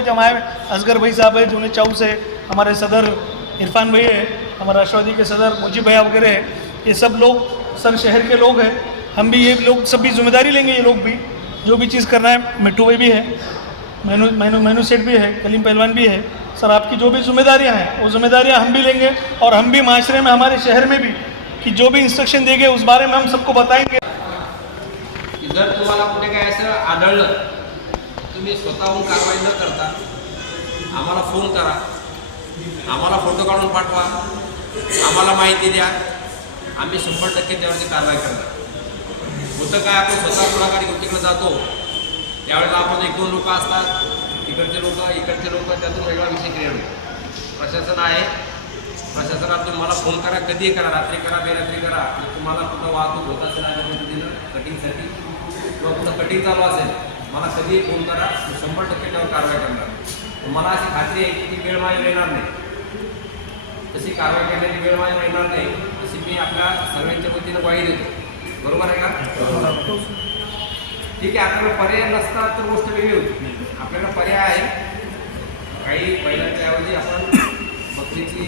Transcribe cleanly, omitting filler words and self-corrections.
के जो हमारे असगर भाई साहब है, जूने चाऊ से हमारे सदर इरफान भाई है, हमारे राष्ट्रवादी के सदर मुजीब भैया वगैरह है, ये सब लोग सर शहर के लोग हैं। हम भी ये लोग सब भी जिम्मेदारी लेंगे, ये लोग भी जो भी चीज़ करना है। मिट्टू भाई भी है, मैनू सेठ भी है, कलीम पहलवान भी है। सर आपकी जो भी जिम्मेदारियां हैं वो जिम्मेदारियां हम भी लेंगे, और हम भी माशरे में हमारे शहर में भी कि जो भी इंस्ट्रक्शन देंगे उस बारे में हम सबको बताएंगे। जर तुम्हाला कुठे काय असं आढळलं, तुम्ही स्वतःहून कारवाई न करता आम्हाला फोन करा, आम्हाला फोटो काढून पाठवा, आम्हाला माहिती द्या, आम्ही 100% त्यावरती कारवाई करणार। होतं काय, आपण स्वतः पुढाकार तिकडे जातो त्यावेळेला आपण 1-2 लोक असतात, इकडचे लोक त्यातून वेगळा विषय क्रिएट होतो। प्रशासन आहे, प्रशासनात तुम्हाला फोन करा, कधीही करा, रात्री करा, बेरात्री करा, तुम्हाला कुठं वाहतूक होत असेल आल्या पद्धतीनं कटिंगसाठी किंवा कुठं कटिंग चालू असेल, मला कधीही फोन करा, 100% त्यावर कारवाई करणार। मला अशी खात्री आहे की ती वेळ माझ्यावर येणार नाही, तशी कारवाई करण्याची वेळ माझ्यावर येणार नाही, तशी मी आपल्या सर्वांच्या वतीनं ग्वाही देतो। बरोबर आहे का? ठीक आहे, आपल्याला पर्याय नसता तर गोष्ट वेगळी होती। आपल्याला पर्याय आहे, काही बैलांच्या ऐवजी आपण बकरीची